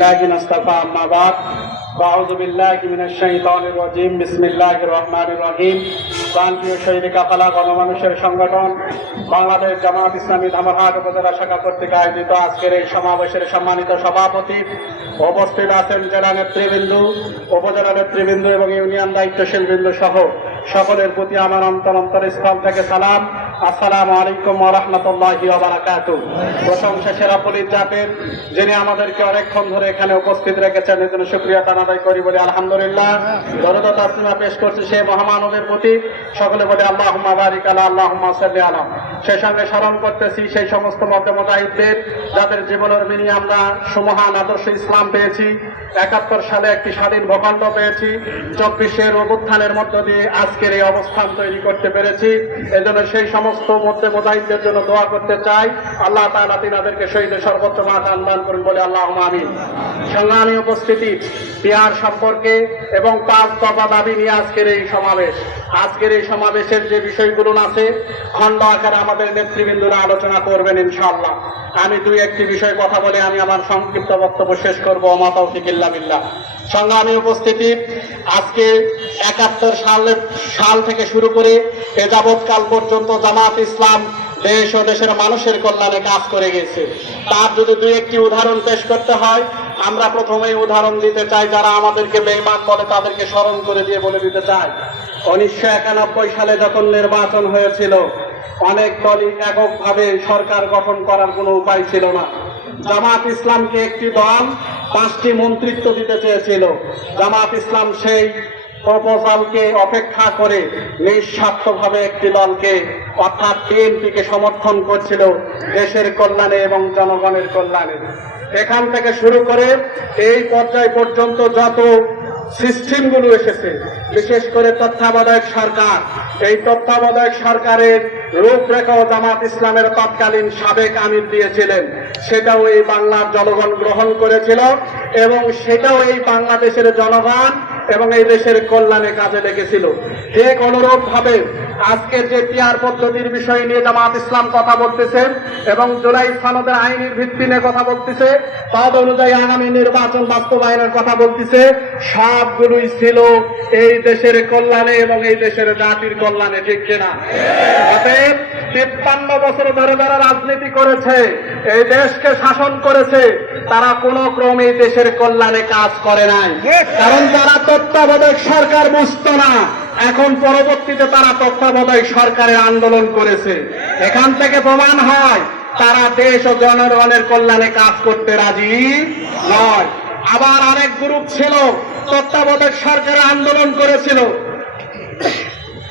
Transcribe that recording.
لله نستفى أما بعد فأعوذ بالله من الشيطان الرجيم بسم الله الرحمن الرحيم প্রান্তীয় শহীদ কাফালা গণমানুষের সংগঠন বাংলাদেশ জামাত ইসলামী ধামরহাট উপজেলা শাখা কর্তৃক আয়োজিত আজকের এই সমাবেশের সম্মানিত সভাপতি উপস্থিত আছেন জেলা নেতৃবৃন্দ উপজেলা নেতৃবৃন্দ এবং ইউনিয়ন দায়িত্বশীল বৃন্দ সহ সকলের প্রতি আমার অন্তর অন্তর স্থল থেকে সালাম আসসালামু আলাইকুম প্রশংসা সেরা পুলিশ যিনি আমাদেরকে অনেকক্ষণ ধরে এখানে উপস্থিত রেখেছেন এর জন্য আদায় করি বলে আলহামদুলিল্লাহ। দরদ তাসলিমা পেশ করছে সে মহামানবের প্রতি। সকলে বলে আল্লাহ বারিক আলা আল্লাহ সাল্লি আলাম সেই সঙ্গে স্মরণ করতেছি সেই সমস্ত মতে মোতাহিদদের যাদের জীবনের বিনিয়ে আমরা সুমহান আদর্শ ইসলাম পেয়েছি। একাত্তর সালে একটি স্বাধীন ভূখণ্ড পেয়েছি। চব্বিশের অভ্যুত্থানের মধ্য দিয়ে আজকের এই অবস্থান তৈরি করতে পেরেছি। এজন্য সেই সমস্ত মধ্যে মোদাইদের জন্য দোয়া করতে চাই। আল্লাহ তাআলা তিনাদেরকে শহীদের সর্বোচ্চ মাঠ আনবান করুন বলে আল্লাহ আমিন। সংগ্রামী উপস্থিতি বিহার সম্পর্কে এবং পাঁচ দফা দাবি নিয়ে আজকের এই সমাবেশ। আজকের এই সমাবেশের যে বিষয়গুলো আছে, খণ্ড আকারে আমাদের নেতৃবৃন্দরা আলোচনা করবেন ইনশাআল্লাহ। আমি দুই একটি বিষয় কথা বলে আমি আমার সংক্ষিপ্ত বক্তব্য শেষ করব মাতাও ফিকিল্লা বিল্লাহ। সংগ্রামী উপস্থিতি, আজকে একাত্তর সালের সাল থেকে শুরু করে এ যাবৎকাল পর্যন্ত জামাত ইসলাম দেশ ও দেশের মানুষের কল্যাণে কাজ করে গেছে। তার যদি দুই একটি উদাহরণ পেশ করতে হয়, আমরা প্রথমেই উদাহরণ দিতে চাই, যারা আমাদেরকে বেইমান বলে তাদেরকে স্মরণ করে দিয়ে বলে দিতে চাই। উনিশশো একানব্বই সালে যখন নির্বাচন হয়েছিল অনেক দলই এককভাবে সরকার গঠন করার কোনো উপায় ছিল না। জামাত ইসলামকে একটি দল, পাঁচটি মন্ত্রিত্ব দিতে চেয়েছিল। জামাত ইসলাম সেই প্রপোজালকে অপেক্ষা করে নিঃস্বার্থভাবে একটি দলকে, অর্থাৎ বিএনপিকে সমর্থন করছিল দেশের কল্যাণে এবং জনগণের কল্যাণে। এখান থেকে শুরু করে এই পর্যায় পর্যন্ত যত সিস্টেমগুলো এসেছে। বিশেষ করে তত্ত্বাবধায়ক সরকার। এই তত্ত্বাবধায়ক সরকারের রূপরেখাও জামাত ইসলামের তৎকালীন সাবেক আমির দিয়েছিলেন। সেটাও এই বাংলার জনগণ গ্রহণ করেছিল এবং সেটাও এই বাংলাদেশের জনগণ এবং এই দেশের কল্যাণে কাজে লেগেছিল। ঠিক অনুরূপ ভাবে আজকের যে পিয়ার পদ্ধতির বিষয় নিয়ে জামাত ইসলাম কথা বলতেছে এবং জুলাই সনদের আইনের ভিত্তি নিয়ে কথা বলতেছে তদ অনুযায়ী আগামী নির্বাচন বাস্তবায়নের কথা বলতেছে। সবগুলোই ছিল এই দেশের কল্যাণে এবং এই দেশের জাতির কল্যাণে ঠিক কিনা? অতএব তিপ্পান্ন বছর ধরে যারা রাজনীতি করেছে এই দেশকে শাসন করেছে তারা কোনো ক্রমে দেশের কল্যাণে কাজ করে নাই। কারণ তারা তত্ত্বাবধায়ক সরকার বুঝতো না এখন পরবর্তীতে তারা তত্ত্বাবধায়ক সরকারের আন্দোলন করেছে। এখান থেকে প্রমাণ হয়, তারা দেশ ও জনগণের কল্যাণে কাজ করতে রাজি নয়। আবার আরেক গ্রুপ ছিল, তত্ত্বাবধায়ক সরকারের আন্দোলন করেছিল।